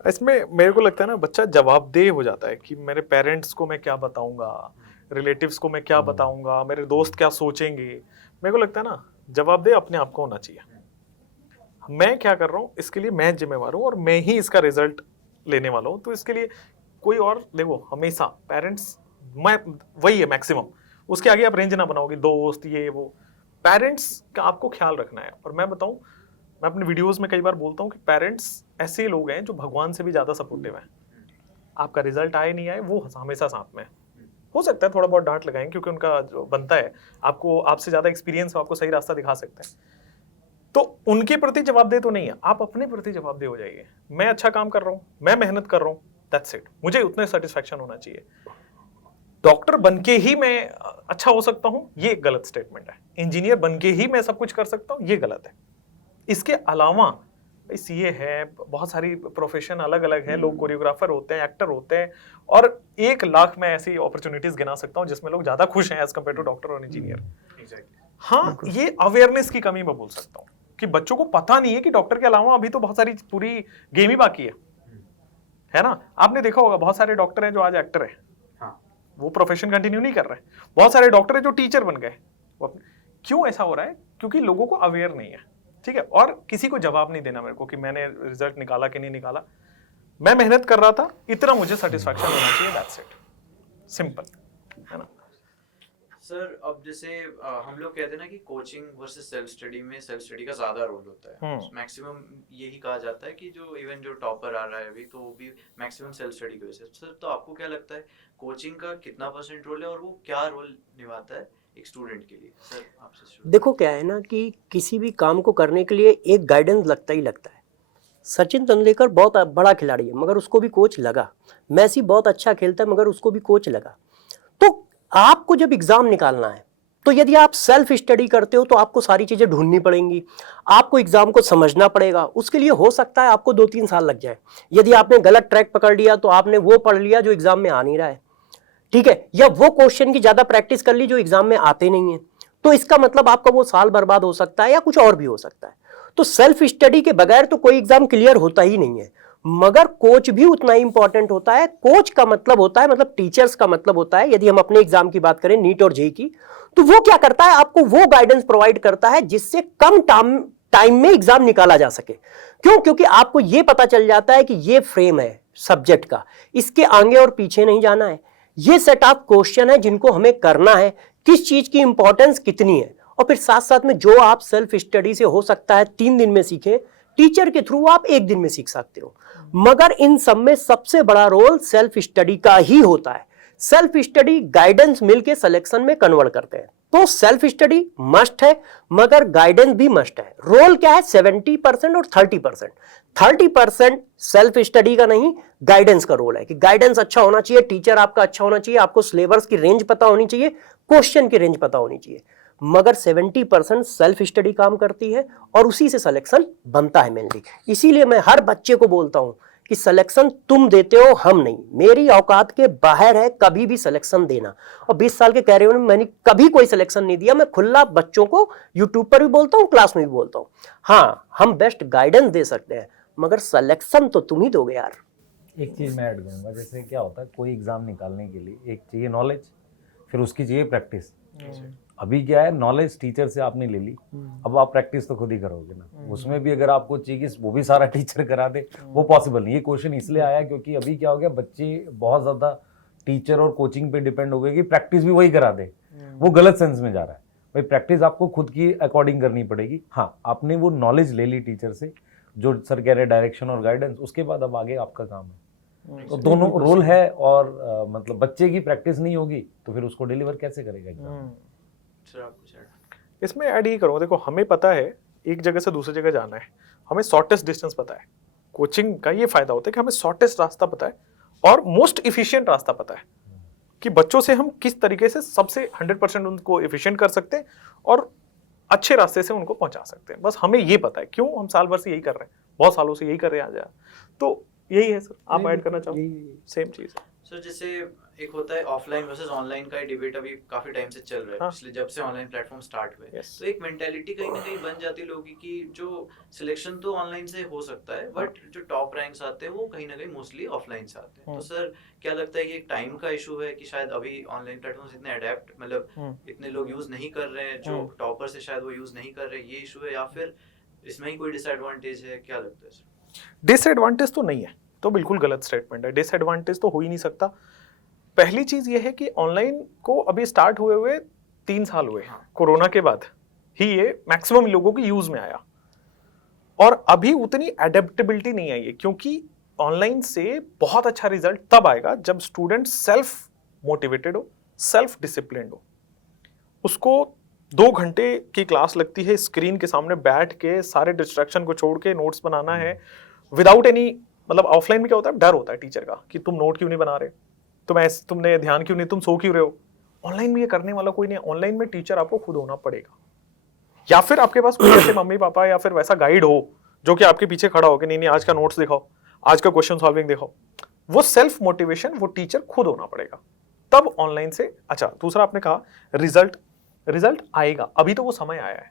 इसमें मेरे को लगता है ना, बच्चा जवाबदेह हो जाता है कि मेरे पेरेंट्स को मैं क्या बताऊंगा, रिलेटिव्स को मैं क्या बताऊंगा, मेरे दोस्त क्या सोचेंगे। मेरे को लगता है ना, जवाबदेह अपने आप को होना चाहिए। मैं क्या कर रहा हूँ इसके लिए मैं जिम्मेवार हूँ और मैं ही इसका रिजल्ट लेने वाला हूँ। तो इसके लिए कोई और, देखो हमेशा पेरेंट्स, मैं वही है मैक्सिमम, उसके आगे आप रेंज ना बनाओगे, दोस्त ये वो, पेरेंट्स का आपको ख्याल रखना है। और मैं बताऊँ, मैं अपने वीडियोस में कई बार बोलता हूँ कि पेरेंट्स ऐसे लोग हैं जो भगवान से भी ज़्यादा सपोर्टिव हैं। आपका रिजल्ट आए नहीं आए, वो हमेशा साथ में है। हो सकता है थोड़ा बहुत डांट लगाएं, क्योंकि उनका जो बनता है, आपको आपसे ज़्यादा एक्सपीरियंस हो, आपको सही रास्ता दिखा सकते हैं। तो उनके प्रति जवाबदेह तो नहीं है, आप अपने प्रति जवाबदेह हो जाइए। मैं अच्छा काम कर रहा हूँ, मैं मेहनत कर रहा हूँ, दैट्स इट, मुझे उतने सेटिस्फैक्शन होना चाहिए। डॉक्टर बनके ही मैं अच्छा हो सकता हूँ, ये एक गलत स्टेटमेंट है। इंजीनियर बनके ही मैं सब कुछ कर सकता हूँ, ये गलत है। इसके अलावा सीए है, बहुत सारी प्रोफेशन अलग अलग है, लोग कोरियोग्राफर होते हैं, एक्टर होते हैं, और 1 लाख में ऐसी अपॉर्चुनिटीज गिना सकता हूँ जिसमें लोग ज्यादा खुश हैं एज कम्पेयर टू डॉक्टर और इंजीनियर। हाँ, ये अवेयरनेस की कमी मैं बोल सकता हूँ कि बच्चों को पता नहीं है कि डॉक्टर के अलावा अभी तो बहुत सारी पूरी गेम ही बाकी है ना। आपने देखा होगा बहुत सारे डॉक्टर हैं जो आज एक्टर है, वो प्रोफेशन कंटिन्यू नहीं कर रहे हैं। बहुत सारे डॉक्टर हैं जो टीचर बन गए। क्यों ऐसा हो रहा है? क्योंकि लोगों को अवेयर नहीं है, ठीक है। और किसी को जवाब नहीं देना मेरे को कि मैंने रिजल्ट निकाला कि नहीं निकाला, मैं मेहनत कर रहा था, इतना मुझे सेटिस्फैक्शन होना चाहिए, दैट्स इट, सिंपल, है ना। सर अब जैसे हम लोग कहते हैं ना कि कोचिंग वर्सेस सेल्फ स्टडी में सेल्फ स्टडी का ज्यादा रोल होता है। मैक्सिमम यही कहा जाता है कि जो इवन जो टॉपर आ रहा है अभी, तो वो भी मैक्सिमम सेल्फ स्टडी की वजह से। सर तो आपको क्या लगता है कोचिंग का कितना % रोल है और वो क्या रोल निभाता है एक स्टूडेंट के लिए? सर आपसे देखो क्या है ना कि किसी भी काम को करने के लिए एक गाइडेंस लगता ही लगता है। सचिन तेंदुलकर बहुत बड़ा खिलाड़ी है, मगर उसको भी कोच लगा। मेसी बहुत अच्छा खेलता है, मगर उसको भी कोच लगा। तो आपको जब एग्जाम निकालना है, तो यदि आप सेल्फ स्टडी करते हो तो आपको सारी चीजें ढूंढनी पड़ेंगी, आपको एग्जाम को समझना पड़ेगा। उसके लिए हो सकता है आपको 2-3 साल लग जाए। यदि आपने गलत ट्रैक पकड़ लिया तो आपने वो पढ़ लिया जो एग्जाम में आ नहीं रहा है, ठीक है, या वो क्वेश्चन की ज्यादा प्रैक्टिस कर ली जो एग्जाम में आते नहीं है। तो इसका मतलब आपका वो साल बर्बाद हो सकता है या कुछ और भी हो सकता है। तो सेल्फ स्टडी के बगैर तो कोई एग्जाम क्लियर होता ही नहीं है। मगर कोच भी उतना ही इंपॉर्टेंट होता है। कोच का मतलब होता है, मतलब टीचर्स का मतलब होता है, यदि हम अपने एग्जाम की बात करें नीट और जेईई की, तो वो क्या करता है, आपको वो गाइडेंस प्रोवाइड करता है जिससे कम टाइम में एग्जाम निकाला जा सके। क्यों? क्योंकि आपको ये पता चल जाता है कि ये फ्रेम है सब्जेक्ट का, इसके आगे और पीछे नहीं जाना है। ये सेट ऑफ क्वेश्चन है जिनको हमें करना है, किस चीज की इंपॉर्टेंस कितनी है, और फिर साथ साथ में जो आप सेल्फ स्टडी से हो सकता है 3 दिन में सीखें, टीचर के थ्रू आप 1 दिन में सीख सकते हो। मगर इन सब में सबसे बड़ा रोल सेल्फ स्टडी का ही होता है। सेल्फ स्टडी गाइडेंस मिलके सिलेक्शन में कन्वर्ट करते हैं। तो सेल्फ स्टडी मस्ट है मगर गाइडेंस भी मस्ट है। रोल क्या है? 70% और 30%। 30% सेल्फ स्टडी का नहीं, गाइडेंस का रोल है कि गाइडेंस अच्छा होना चाहिए, टीचर आपका अच्छा होना चाहिए, आपको सिलेबस की रेंज पता होनी चाहिए, क्वेश्चन की रेंज पता होनी चाहिए। मगर 70% सेल्फ स्टडी काम करती है और उसी से सिलेक्शन बनता है मेनली। इसीलिए मैं हर बच्चे को बोलता हूं कि सिलेक्शन तुम देते हो, हम नहीं। मेरी औकात के बाहर है कभी भी सिलेक्शन देना। और 20 साल के कैरियर में मैंने कभी कोई सिलेक्शन नहीं दिया। मैं खुला बच्चों को यूट्यूब पर भी बोलता हूं, क्लास में भी बोलता हूं। हाँ, हम बेस्ट गाइडेंस दे सकते हैं मगर सिलेक्शन तो तुम ही दोगे यार। एक चीज़ मैं ऐड करूँगा, जैसे क्या होता है कोई एग्ज़ाम निकालने के लिए एक चाहिए नॉलेज, फिर उसकी चाहिए प्रैक्टिस। अभी क्या है, नॉलेज टीचर से आपने ले ली, अब आप प्रैक्टिस तो खुद ही करोगे ना। उसमें भी अगर आपको चाहिए कि वो भी सारा टीचर करा दे, वो पॉसिबल नहीं। ये क्वेश्चन इसलिए आया क्योंकि अभी क्या हो गया, बच्चे बहुत ज़्यादा टीचर और कोचिंग पे डिपेंड हो गए कि प्रैक्टिस भी वही करा दे। वो गलत सेंस में जा रहा है। भाई प्रैक्टिस आपको खुद की अकॉर्डिंग करनी पड़ेगी। हाँ, आपने वो नॉलेज ले ली टीचर से, जो सर कह रहे डायरेक्शन और गाइडेंस, उसके बाद अब आगे आपका काम है। तो दोनों रोल है। और मतलब बच्चे की प्रैक्टिस नहीं होगी तो फिर उसको डिलीवर कैसे करेगा एग्जाम? इसमें ऐड ही करूँगा, देखो हमें पता है एक जगह से दूसरी जगह जाना है, हमें शॉर्टेस्ट डिस्टेंस पता है। कोचिंग का ये फायदा होता है कि हमें शॉर्टेस्ट रास्ता पता है और मोस्ट इफिशिएंट रास्ता पता है कि बच्चों से हम किस तरीके से सबसे 100% उनको एफिशिएंट कर सकते हैं और अच्छे रास्ते से उनको पहुंचा सकते हैं। बस हमें ये पता है, क्यों हम साल भर से यही कर रहे हैं, बहुत सालों से यही कर रहे हैं आज। तो यही है सर, आप ऐड करना चाहो? सेम चीज़ है सर। जैसे एक होता है ऑफलाइन वर्सेस ऑनलाइन का डिबेट, अभी काफी टाइम से चल रहा है। हाँ। पिछले जब से ऑनलाइन प्लेटफॉर्म स्टार्ट हुए, Yes. तो एक मेंटालिटी कहीं ना कहीं बन जाती है लोगों की कि जो सिलेक्शन तो ऑनलाइन से हो सकता है, बट जो टॉप रैंक्स आते हैं वो कहीं ना कहीं मोस्टली ऑफलाइन से आते हैं। तो सर क्या लगता है कि एक टाइम का इशू है कि शायद अभी ऑनलाइन प्लेटफॉर्म्स इतने अडेप्ट, मतलब इतने लोग यूज नहीं कर रहे हैं, जो टॉपर से शायद वो यूज नहीं कर रहे, ये इशू है, या फिर इसमें ही कोई डिसएडवांटेज है? क्या लगता है सर? डिसएडवांटेज तो नहीं है, तो बिल्कुल गलत स्टेटमेंट है। डिसएडवांटेज तो हो ही नहीं सकता। पहली चीज ये है कि ऑनलाइन को अभी स्टार्ट हुए 3 साल हुए, कोरोना के बाद ही ये मैक्सिमम लोगों के यूज में आया और अभी उतनी एडेप्टेबिलिटी नहीं आई है, क्योंकि ऑनलाइन से बहुत अच्छा रिजल्ट तब आएगा जब स्टूडेंट सेल्फ मोटिवेटेड हो, सेल्फ डिसिप्लिन्ड हो। उसको 2 घंटे की क्लास लगती है, स्क्रीन के सामने बैठ के सारे डिस्ट्रैक्शन को छोड़ के नोट्स बनाना है विदाउट एनी, मतलब ऑफलाइन में क्या होता है, डर होता है टीचर का कि तुम नोट क्यों नहीं बना रहे, तुमने ध्यान क्यों नहीं, तुम सो क्यों रहे हो। ऑनलाइन में ये करने वाला कोई नहीं। ऑनलाइन में टीचर आपको खुद होना पड़ेगा, या फिर आपके पास कोई ऐसे मम्मी पापा या फिर वैसा गाइड हो जो कि आपके पीछे खड़ा हो कि नहीं आज का नोट्स दिखाओ, आज का क्वेश्चन सॉल्विंग दिखाओ। वो सेल्फ मोटिवेशन वो टीचर खुद होना पड़ेगा, तब ऑनलाइन से। अच्छा, दूसरा आपने कहा रिजल्ट आएगा, अभी तो वो समय आया है,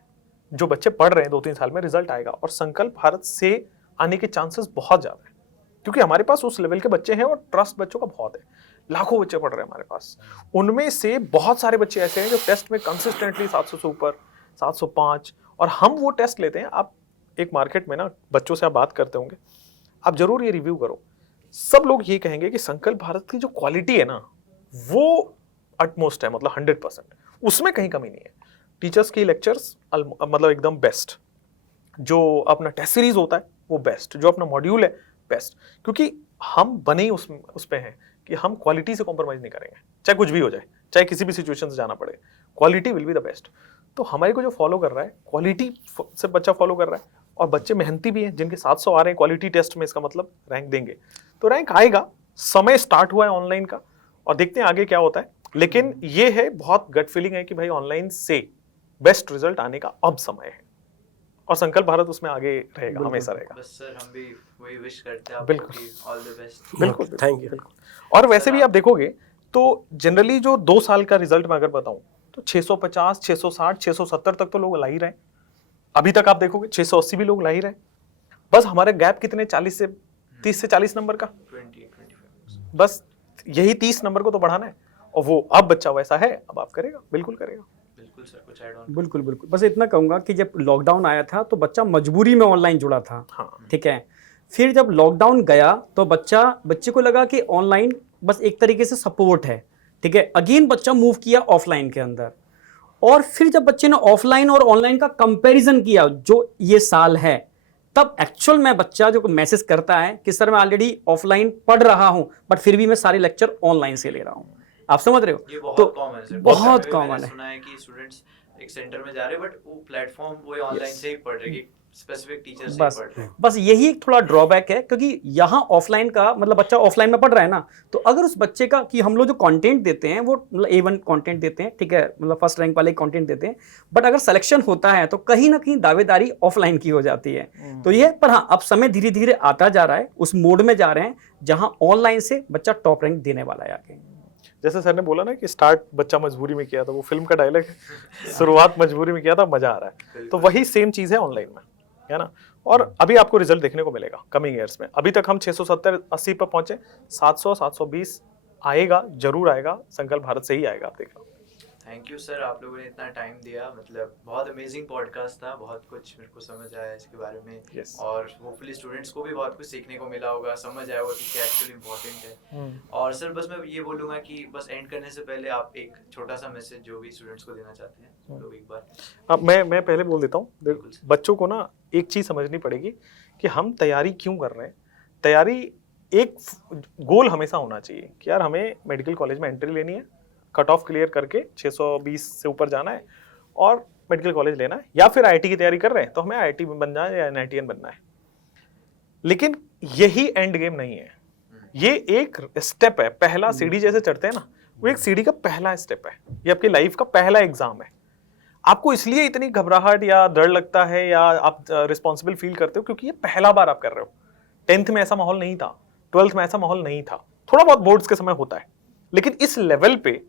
जो बच्चे पढ़ रहे हैं 2-3 साल में रिजल्ट आएगा। और संकल्प भारत से आने के चांसेस बहुत ज्यादा है, क्योंकि हमारे पास उस लेवल के बच्चे हैं और ट्रस्ट बच्चों का बहुत है। लाखों बच्चे पढ़ रहे हैं हमारे पास, उनमें से बहुत सारे बच्चे ऐसे हैं जो टेस्ट में कंसिस्टेंटली 700 से ऊपर, 705, और हम वो टेस्ट लेते हैं। आप एक मार्केट में ना बच्चों से आप बात करते होंगे, आप जरूर ये रिव्यू करो, सब लोग ये कहेंगे कि संकल्प भारत की जो क्वालिटी है ना वो अटमोस्ट है, मतलब 100%, उसमें कहीं कमी नहीं है। टीचर्स की लेक्चर्स मतलब एकदम बेस्ट, जो अपना टेस्ट सीरीज होता है वो बेस्ट, जो अपना मॉड्यूल है बेस्ट, क्योंकि हम बने ही उस पे हैं कि हम क्वालिटी से कॉम्प्रोमाइज नहीं करेंगे, चाहे कुछ भी हो जाए, चाहे किसी भी सिचुएशन से जाना पड़े, quality will be the best. तो हमारे को जो फॉलो कर रहा है, क्वालिटी से बच्चा फॉलो कर रहा है, और बच्चे मेहनती भी हैं जिनके 700 आ रहे हैं क्वालिटी टेस्ट में, इसका मतलब रैंक देंगे। तो रैंक आएगा, समय स्टार्ट हुआ है ऑनलाइन का और देखते हैं आगे क्या होता है। लेकिन ये है, बहुत गट फीलिंग है कि भाई ऑनलाइन से बेस्ट रिजल्ट आने का अब समय है, और संकल्प भारत उसमें आगे रहेगा, हमेशा रहेगा। बस सर हम भी वही विश करते हैं बिल्कुल। आपको कि ऑल द बेस्ट। बिल्कुल, थैंक यू। और वैसे भी आप देखोगे तो जनरली जो 2 साल का रिजल्ट मैं अगर बताऊं तो 650, 660, 670 तक तो लोग ला ही रहे। अभी तक आप देखोगे 680 भी लोग ला ही रहे। बस हमारे गैप कितने, 30 से 40 नंबर का, 20-25। बस यही 30 नंबर को तो बढ़ाना है, और वो अब बच्चा वैसा है, अब आप करेगा, बिल्कुल करेगा। बिल्कुल सर, कुछ ऐड ऑन? बिल्कुल बिल्कुल, बस इतना कहूँगा कि जब लॉकडाउन आया था तो बच्चा मजबूरी में ऑनलाइन जुड़ा था, हाँ, ठीक है। फिर जब लॉकडाउन गया तो बच्चे को लगा कि ऑनलाइन बस एक तरीके से सपोर्ट है, ठीक है, अगेन बच्चा मूव किया ऑफलाइन के अंदर, और फिर जब बच्चे ने ऑफलाइन और ऑनलाइन का कंपैरिजन किया जो ये साल है, तब एक्चुअल में बच्चा जो मैसेज करता है कि सर मैं ऑलरेडी ऑफलाइन पढ़ रहा हूं बट फिर भी मैं सारे लेक्चर ऑनलाइन से ले रहा हूं। आप समझ रहे हो? ये बहुत तो कॉमन है, बहुत कॉमन है। सुना है कि स्टूडेंट्स एक सेंटर में जा रहे हैं बट वो प्लेटफॉर्म वो ऑनलाइन से ही पढ़ रहे हैं, स्पेसिफिक टीचर से बस पढ़ रहे हैं। बस यही एक थोड़ा ड्रॉबैक है, क्योंकि यहाँ ऑफलाइन का मतलब बच्चा ऑफलाइन में पढ़ रहा है ना, तो अगर उस बच्चे का कि हम लोग जो कंटेंट देते हैं वो मतलब A1 कंटेंट देते हैं, ठीक है, मतलब फर्स्ट रैंक वाले कंटेंट देते हैं, बट अगर सिलेक्शन होता है तो कहीं ना कहीं दावेदारी ऑफलाइन की हो जाती है। तो ये, पर हाँ अब समय धीरे धीरे आता जा रहा है, उस मोड में जा रहे हैं जहां ऑनलाइन से बच्चा टॉप रैंक देने वाला है आगे। जैसे सर ने बोला ना कि स्टार्ट बच्चा मजबूरी में किया था, वो फिल्म का डायलॉग है, शुरुआत मजबूरी में किया था, मजा आ रहा है। तो वही सेम चीज है ऑनलाइन में, है ना। और अभी आपको रिजल्ट देखने को मिलेगा कमिंग ईयर्स में। अभी तक हम 670-80 पर पहुंचे, 700-720 आएगा, जरूर आएगा, संकल्प भारत से ही आएगा, आप देखना। थैंक यू सर, आप लोगों ने इतना टाइम दिया, मतलब बहुत अमेजिंग पॉडकास्ट था, बहुत कुछ मेरे को समझ आया इसके बारे में। Yes. और होपफुली स्टूडेंट्स को भी बहुत कुछ सीखने को मिला होगा, समझ आया होगा कि क्या एक्चुअली इम्पोर्टेंट है। और सर बस मैं ये बोलूँगा कि बस एंड करने से पहले आप एक छोटा सा मैसेज जो भी स्टूडेंट्स को देना चाहते हैं लोग एक बार। अब मैं पहले बोल देता हूँ, बच्चों को ना एक चीज़ समझनी पड़ेगी कि हम तैयारी क्यों कर रहे हैं। तैयारी एक गोल हमेशा होना चाहिए कि यार हमें मेडिकल कॉलेज में एंट्री लेनी है, कट ऑफ क्लियर करके 620 से ऊपर जाना है और मेडिकल कॉलेज लेना है, या फिर आईटी की तैयारी कर रहे हैं तो हमें आईटी में बनना है या NITN बनना है। लेकिन यही एंड गेम नहीं है, ये एक स्टेप है, पहला सीढ़ी जैसे चढ़ते हैं ना, वो एक सीढ़ी का पहला स्टेप है, ये आपकी लाइफ का पहला एग्जाम है। आपको इसलिए इतनी घबराहट या डर लगता है या आप रिस्पॉन्सिबल फील करते हो क्योंकि ये पहला बार आप कर रहे हो। 10th में ऐसा माहौल नहीं था, 12th में ऐसा माहौल नहीं था, थोड़ा बहुत बोर्ड्स के समय होता है, लेकिन इस लेवल पे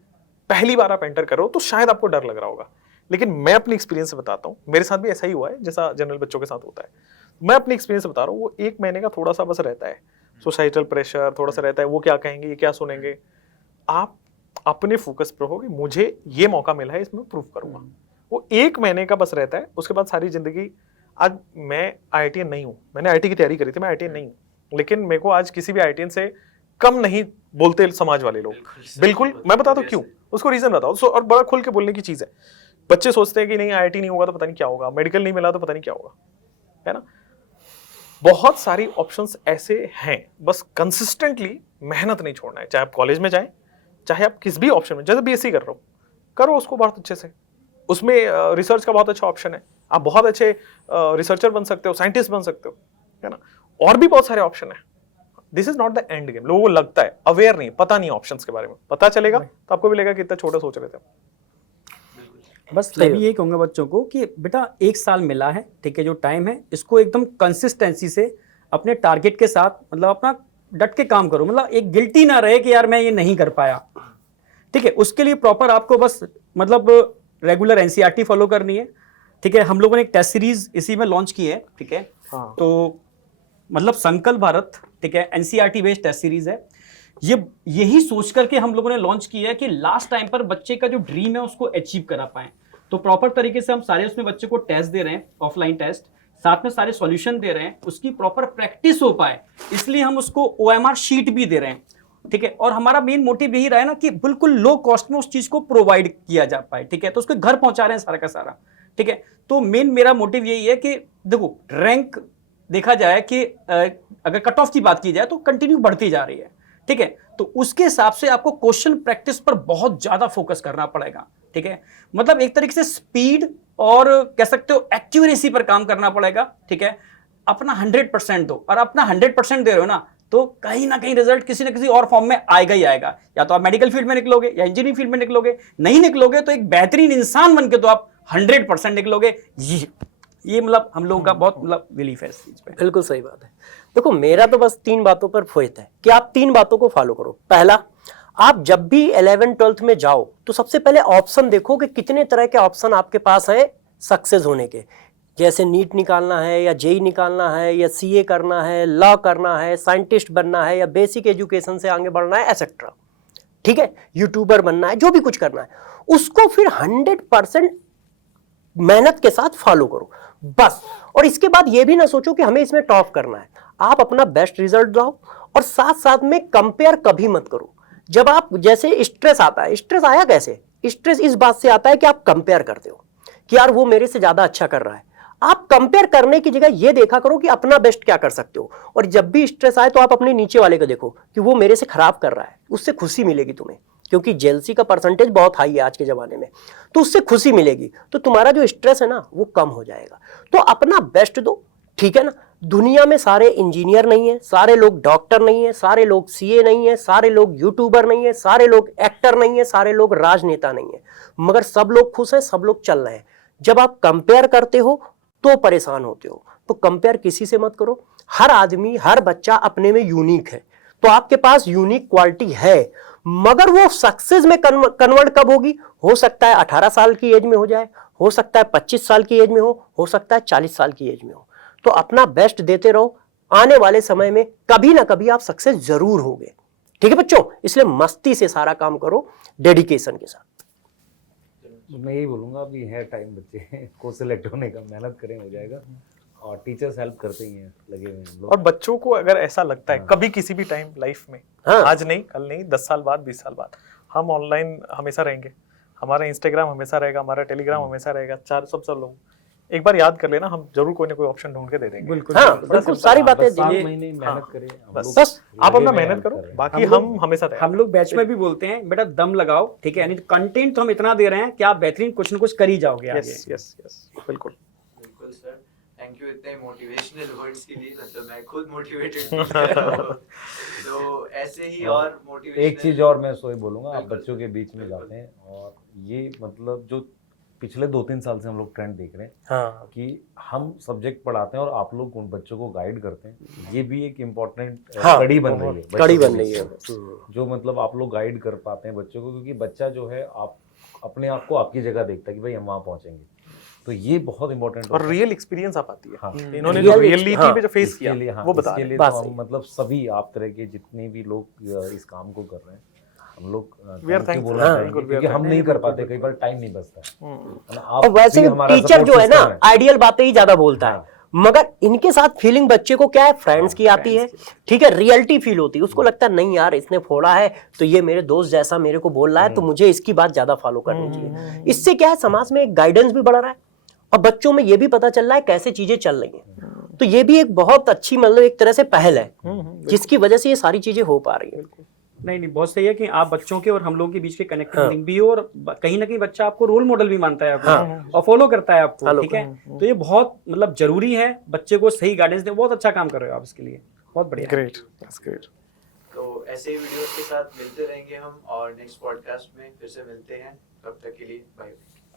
पहली बार आप एंटर करो तो शायद आपको डर लग रहा होगा। लेकिन मैं अपनी एक्सपीरियंस से बताता हूँ, मेरे साथ भी ऐसा ही हुआ है जैसा जनरल बच्चों के साथ होता है। मैं अपनी एक्सपीरियंस से बता रहा हूँ, वो 1 महीने का थोड़ा सा बस रहता है, सोसाइटल प्रेशर थोड़ा सा रहता है, वो क्या कहेंगे, ये क्या सुनेंगे। आप अपने फोकस पर रहोगे, मुझे ये मौका मिला है, इसमें प्रूव करूंगा। वो 1 महीने का बस रहता है, उसके बाद सारी जिंदगी। आज मैं IITN नहीं हूँ, मैंने IT की तैयारी करी थी, मैं IITN नहीं हूँ, लेकिन मेरे को आज किसी भी IITN से कम नहीं बोलते समाज वाले लोग, बिल्कुल। मैं बताता हूँ क्यों, उसको रीजन बताओ। और बड़ा खुल के बोलने की चीज है। बच्चे सोचते हैं कि नहीं IIT नहीं होगा तो पता नहीं क्या होगा, मेडिकल नहीं मिला तो पता नहीं क्या होगा, है ना। बहुत सारी ऑप्शंस ऐसे हैं, बस कंसिस्टेंटली मेहनत नहीं छोड़ना है। चाहे आप कॉलेज में जाएं, चाहे आप किस भी ऑप्शन में, जैसे BSc कर रहे हो, करो उसको बहुत अच्छे से। उसमें रिसर्च का बहुत अच्छा ऑप्शन है, आप बहुत अच्छे रिसर्चर बन सकते हो, साइंटिस्ट बन सकते हो, है ना। और भी बहुत सारे ऑप्शन है। This is not the end game. लोगों को लगता है, अवेयर नहीं, पता नहीं ऑप्शंस के बारे में। पता चलेगा तो आपको भी लगेगा कि इतना छोटा सोच रहे थे। बस मैं भी यही कहूँगा बच्चों को कि बेटा 1 साल मिला है, ठीक है, जो टाइम है इसको एकदम कंसिस्टेंसी से अपने टारगेट के साथ मतलब अपना डट के काम करो। मतलब एक गिल्टी ना रहे कि यार मैं ये नहीं कर पाया, ठीक है। उसके लिए प्रॉपर आपको बस मतलब रेगुलर NCERT फॉलो करनी है, ठीक है। हम लोगों ने एक टेस्ट सीरीज इसी में लॉन्च की है, ठीक है। हाँ। तो मतलब संकल्प भारत, ठीक है, NCERT बेस्ड टेस्ट सीरीज है। यही सोच करके हम लोगों ने लॉन्च किया है कि लास्ट टाइम पर बच्चे का जो ड्रीम है उसको अचीव करा पाए। तो प्रॉपर तरीके से हम सारे उसमें बच्चे को टेस्ट दे रहे हैं, ऑफलाइन टेस्ट, साथ में सारे सॉल्यूशन दे रहे हैं, उसकी प्रॉपर प्रैक्टिस हो पाए, इसलिए हम उसको OMR शीट भी दे रहे हैं, ठीक है। और हमारा मेन मोटिव यही रहा है ना कि बिल्कुल लो कॉस्ट में उस चीज को प्रोवाइड किया जा पाए, ठीक है। तो उसके घर पहुंचा रहे हैं सारा का सारा, ठीक है। तो मेन मेरा मोटिव यही है कि देखो रैंक देखा जाए कि अगर कट ऑफ की बात की जाए तो कंटिन्यू बढ़ती जा रही है, ठीक है। तो उसके हिसाब से आपको क्वेश्चन प्रैक्टिस पर बहुत ज्यादा फोकस करना पड़ेगा, ठीक है। मतलब एक तरीके से स्पीड और कह सकते हो एक्यूरेसी पर काम करना पड़ेगा, ठीक है। अपना 100% दो, और अपना 100% दे रहे हो ना तो कहीं ना कहीं रिजल्ट किसी ना किसी और फॉर्म में आएगा ही आएगा। या तो आप मेडिकल फील्ड में निकलोगे या इंजीनियरिंग फील्ड में निकलोगे, नहीं निकलोगे तो एक बेहतरीन इंसान बन के तो आप 100% निकलोगे। ये मतलब हम लोगों का बहुत मतलब बिलीफ है इस चीज पे। बिल्कुल सही बात है। देखो मेरा तो बस 3 बातों पर फोकस है कि आप 3 बातों को फॉलो करो। पहला, आप जब भी 11th-12th में जाओ तो सबसे पहले ऑप्शन देखो कि कितने तरह के ऑप्शन आपके पास है सक्सेस होने के। जैसे नीट निकालना है या JEE निकालना है या CA करना है, लॉ करना है, साइंटिस्ट बनना है या बेसिक एजुकेशन से आगे बढ़ना है, एसेट्रा, ठीक है, यूट्यूबर बनना है, जो भी कुछ करना है उसको फिर 100% मेहनत के साथ फॉलो करो बस। और इसके बाद ये भी ना सोचो कि हमें इसमें टॉप करना है, आप अपना बेस्ट रिजल्ट लाओ और साथ साथ में कंपेयर कभी मत करो। जब आप जैसे स्ट्रेस आता है, स्ट्रेस आया कैसे? स्ट्रेस इस बात से आता है कि आप कंपेयर करते हो कि यार वो मेरे से ज्यादा अच्छा कर रहा है। आप कंपेयर करने की जगह ये देखा करो कि अपना बेस्ट क्या कर सकते हो, और जब भी स्ट्रेस आए तो आप अपने नीचे वाले को देखो कि वो मेरे से खराब कर रहा है, उससे खुशी मिलेगी तुम्हें, क्योंकि जेलसी का परसेंटेज बहुत हाई है आज के जमाने में, तो उससे खुशी मिलेगी, तो तुम्हारा जो स्ट्रेस है ना वो कम हो जाएगा। तो अपना बेस्ट दो, ठीक है ना। दुनिया में सारे इंजीनियर नहीं है, सारे लोग डॉक्टर नहीं है, सारे लोग सीए नहीं है, सारे लोग यूट्यूबर नहीं है, सारे लोग एक्टर नहीं है, सारे लोग राजनेता नहीं है, मगर सब लोग खुश हैं, सब लोग चल रहे हैं। जब आप कंपेयर करते हो तो परेशान होते हो, तो कंपेयर किसी से मत करो। हर आदमी, हर बच्चा अपने में यूनिक है, तो आपके पास यूनिक क्वालिटी है, मगर वो सक्सेस में कन्वर्ट कब होगी? हो सकता है 18 साल की एज में हो जाए, हो सकता है 25 साल की एज में हो सकता है 40 साल की एज में हो। तो अपना बेस्ट देते रहो, आने वाले समय में कभी ना कभी आप सक्सेस जरूर होगे। ठीक है बच्चों, इसलिए मस्ती से सारा काम करो, डेडिकेशन के साथ। मैं यही बोलूँगा, अभी है टाइम बच्चे को सिलेक्ट होने का, मेहनत करें हो जाएगा, और टीचर्स हेल्प करते ही हैं, लगे हुए हैं लोग। और बच्चों को अगर ऐसा लगता है कभी किसी भी टाइम लाइफ में, आज नहीं कल नहीं 10 साल बाद 20 साल बाद, हम ऑनलाइन हमेशा रहेंगे, हमारा इंस्टाग्राम हमेशा रहेगा, हमारा टेलीग्राम हमेशा रहेगा, सब लोग एक बार याद कर लेना, हम जरूर कोई ना कोई ऑप्शन ढूंढ के दे देंगे। बिल्कुल हाँ बिल्कुल, सारी बातें बस 7 ये महीने मेहनत करें, हम बस लोग आप लगे अपना हुए मेहनत help करो, कर रहे हैं। बाकी हम हमेशा तैयार हम लोग बैच में भी बोलते हैं बेटा दम लगाओ, ठीक है, यानी कंटेंट तो हम इतना दे रहे हैं कि आप बेहतरीन कुछ ना कुछ कर ही जाओगे आगे। यस यस यस बिल्कुल बिल्कुल सर, थैंक यू इतने मोटिवेशनल वर्ड्स के लिए, मतलब मैं खुद मोटिवेटेड तो ऐसे ही और मोटिवेशन। एक चीज और मैं सोई बोलूंगा, आप बच्चों के बीच में जाते हैं, और ये मतलब जो पिछले 2-3 साल से हम लोग ट्रेंड देख रहे हैं, हाँ कि हम सब्जेक्ट पढ़ाते हैं और आप लोग उन बच्चों को गाइड करते हैं, ये भी एक इम्पोर्टेंट हाँ, कड़ी बन रही है, बच्चों कड़ी के बन रही बीच है। में। जो मतलब आप लोग गाइड कर पाते हैं बच्चों को, क्योंकि बच्चा जो है आप अपने आप को आपकी जगह देखता है कि भाई हम वहाँ पहुंचेंगे, तो ये बहुत इंपॉर्टेंट और रियल एक्सपीरियंस आ पाती है। हाँ। इन्होंने Real जो रियलिटी हाँ, में जो फेस इसके किया लिए, हाँ, वो बता इसके रहे लिए बात तो सही। हम मतलब सभी आप तरह के जितने भी लोग इस काम को कर रहे हैं, हम लोग We are thank you thankful, बोलना हाँ, चाहेंगे, बिल्कुल, we are क्योंकि हम thankful। नहीं कर पाते, कई बार टाइम नहीं बचता है ना, आप और वैसे भी भी हमारा टीचर support जो है ना system आइडियल बातें ही ज्यादा बोलता है, हाँ। मगर इनके साथ फीलिंग बच्चे को क्या है, फ्रेंड्स की आती है, ठीक है, रियलिटी फील होती है, उसको लगता है नहीं यार इसने फोड़ा है तो ये मेरे दोस्त जैसा मेरे को बोल रहा है, तो मुझे इसकी बात ज्यादा फॉलो करनी चाहिए। इससे क्या है, समाज में एक गाइडेंस भी बढ़ रहा है और बच्चों में ये भी पता चल रहा है कैसे चीजें चल रही हैं, तो ये भी एक बहुत अच्छी मतलब एक तरह से पहल है जिसकी वजह से ये सारी चीजें हो पा रही है। नहीं बहुत सही है कि आप बच्चों के और हम लोगों के बीच के कनेक्टिंग लिंक भी हो, और कहीं ना कहीं बच्चा आपको रोल मॉडल भी मानता है आपको, और फॉलो करता है आपको, ठीक है, तो ये बहुत मतलब जरूरी है, बच्चे को सही गाइडेंस दे। बहुत अच्छा काम कर रहे हो आप इसके लिए, बहुत बढ़िया। Great, that's great. तो ऐसे ही वीडियोस के साथ मिलते रहेंगे हम, और नेक्स्ट पॉडकास्ट में फिर से मिलते हैं, तब तक के लिए बाय।